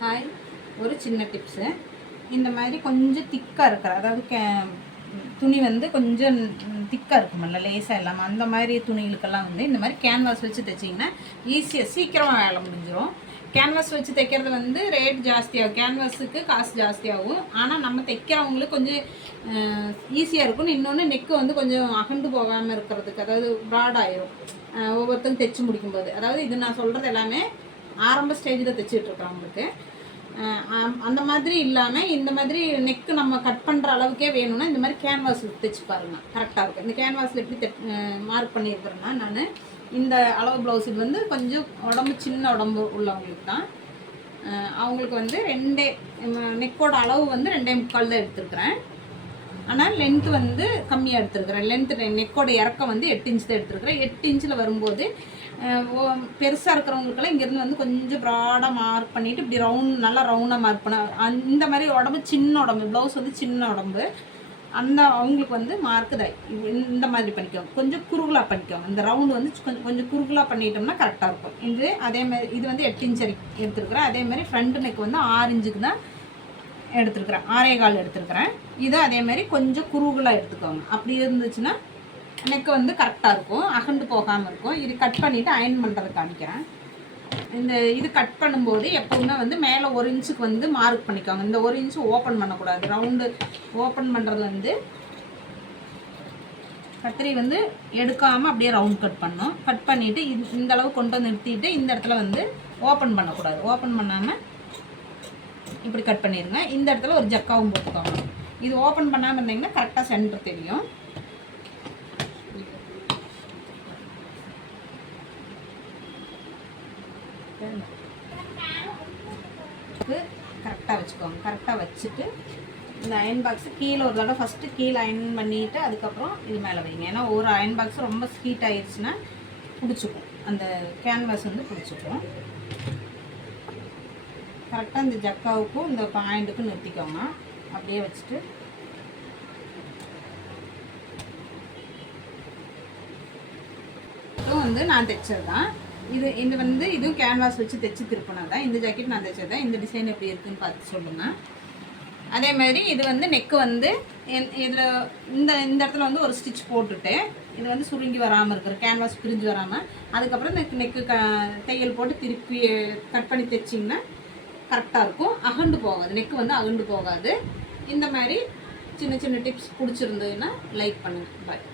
Hi, ஒரு சின்ன tips. இந்த மாதிரி கொஞ்சம் திக்காக இருக்கிற, அதாவது துணி வந்து கொஞ்சம் திக்காக இருக்குமில்ல, லேசாக இல்லாமல் அந்த மாதிரி துணிகளுக்கெல்லாம் வந்து இந்த மாதிரி கேன்வாஸ் வச்சு தைச்சிங்கன்னா ஈஸியாக சீக்கிரமாக வேலை முடிஞ்சிடும். கேன்வாஸ் வச்சு தைக்கிறது வந்து ரேட் ஜாஸ்தியாகும், கேன்வாஸுக்கு காசு ஜாஸ்தியாகும். ஆனால் நம்ம தைக்கிறவங்களுக்கு கொஞ்சம் ஈஸியாக இருக்கும்னு. இன்னொன்று நெக்கு வந்து கொஞ்சம் அகண்டு போகாமல் இருக்கிறதுக்கு, அதாவது ப்ராட் ஆயிரும் ஒவ்வொருத்தரும் தைச்சி முடிக்கும்போது. அதாவது இது நான் சொல்கிறது எல்லாமே ஆரம்ப ஸ்டேஜில் தைச்சிட்டு இருக்கிறவங்களுக்கு. அந்த மாதிரி இல்லாமல் இந்த மாதிரி நெக்கு நம்ம கட் பண்ணுற அளவுக்கே வேணும்னா இந்த மாதிரி கேன்வாஸ் தைச்சி பாருங்கள், கரெக்டாக இருக்கும். இந்த கேன்வாஸில் எப்படி மார்க் பண்ணியிருக்கிறேன்னா, நான் இந்த அளவு ப்ளவுஸ் இது வந்து கொஞ்சம் உடம்பு சின்ன உடம்பு உள்ளவங்களுக்கு தான். அவங்களுக்கு வந்து நெக்கோட அளவு வந்து 2.25 தான் எடுத்துருக்குறேன். ஆனால் லென்த்து வந்து கம்மியாக எடுத்துருக்குறேன். லென்த்து நெக்கோட இறக்கம் வந்து 8 இன்ச் தான் எடுத்துருக்குறேன். 8 இன்ச்சில் வரும்போது பெருசாக இருக்கிறவங்களுக்கெல்லாம் இங்கேருந்து வந்து கொஞ்சம் ப்ராடாக மார்க் பண்ணிவிட்டு இப்படி நல்லா ரவுண்டாக மார்க் பண்ண, இந்த மாதிரி உடம்பு சின்ன உடம்பு, ப்ளவுஸ் வந்து சின்ன உடம்பு, அவங்களுக்கு வந்து மார்க்கு தான் இந்த மாதிரி பண்ணிக்கோங்க. கொஞ்சம் குறுகலாக பண்ணிக்கோங்க. இந்த ரவுண்டு வந்து கொஞ்சம் குறுகலாக பண்ணிட்டோம்னா கரெக்டாக இருக்கும். அதேமாதிரி இது வந்து 8 இன்ச் எடுத்துருக்குறேன். அதேமாதிரி ஃப்ரண்ட் நெக் வந்து 6 இன்ச்சுக்கு தான் எடுத்துருக்குறேன், 6.25 எடுத்துருக்குறேன். இது அதேமாதிரி கொஞ்சம் குறுகலாக எடுத்துக்கோங்க. அப்படி இருந்துச்சுன்னா நெக்கு வந்து கரெக்டாக இருக்கும், அகண்டு போகாமல் இருக்கும். இது கட் பண்ணிவிட்டு அயன் பண்ணுறது காமிக்கிறேன். இது கட் பண்ணும்போது எப்போவுமே வந்து மேலே 1 இன்ச்சுக்கு வந்து மார்க் பண்ணிக்கோங்க. இந்த 1 இன்ச்சு ஓப்பன் பண்ணக்கூடாது. ரவுண்டு ஓப்பன் பண்ணுறது வந்து கத்திரி வந்து எடுக்காமல் அப்படியே ரவுண்ட் கட் பண்ணணும். கட் பண்ணிவிட்டு இந்த அளவு கொண்டு வந்து நிறுத்திட்டு இந்த இடத்துல வந்து ஓப்பன் பண்ணக்கூடாது. ஓப்பன் பண்ணாமல் இப்படி கட் பண்ணிடுங்க. இந்த இடத்துல ஒரு ஜக்காவும் போட்டுக்கோங்க. இது ஓப்பன் பண்ணாமல் இருந்தீங்கன்னா கரெக்டாக சென்டர் தெரியும். கரெக்டாக வச்சுக்கோங்க. கரெக்டாக வச்சுட்டு இந்த அயன் பாக்ஸு கீழே ஒரு தடவை ஃபஸ்ட்டு கீழே அயன் பண்ணிவிட்டு அதுக்கப்புறம் இது மேலே வைங்க. ஏன்னா ஒரு அயன் பாக்ஸ் ரொம்ப ஹீட் ஆகிடுச்சுன்னா பிடிச்சிக்கும், அந்த கேன்வாஸ் வந்து பிடிச்சிக்கும். கரெக்டாக இந்த ஜக்காவுக்கும் இந்த பாயிண்ட்டுக்கும் நிறுத்திக்கோங்க. அப்படியே வச்சுட்டு வந்து நான் தைச்சது தான் இது வந்து இதுவும் கேன்வாஸ் வச்சு தைச்சி திருப்பினது தான். இந்த ஜாக்கெட் நான் தைச்சது தான். இந்த டிசைன் எப்படி இருக்குதுன்னு பார்த்து சொல்லுங்கள். அதே மாதிரி இது வந்து நெக்கு வந்து இதில் இந்த இடத்துல வந்து ஒரு ஸ்டிச் போட்டுட்டு இது வந்து சுருங்கி வராமல் இருக்கிற, கேன்வாஸ் பிரிஞ்சு வராமல், அதுக்கப்புறம் நெக்கு தையல் போட்டு திருப்பி கட் பண்ணி தைச்சிங்கன்னா கரெக்டாக இருக்கும், அகண்டு போகாது, நெக்கு வந்து அகண்டு போகாது. இந்த மாதிரி சின்ன சின்ன டிப்ஸ் பிடிச்சிருந்ததுன்னா லைக் பண்ணுங்கள். பாய்.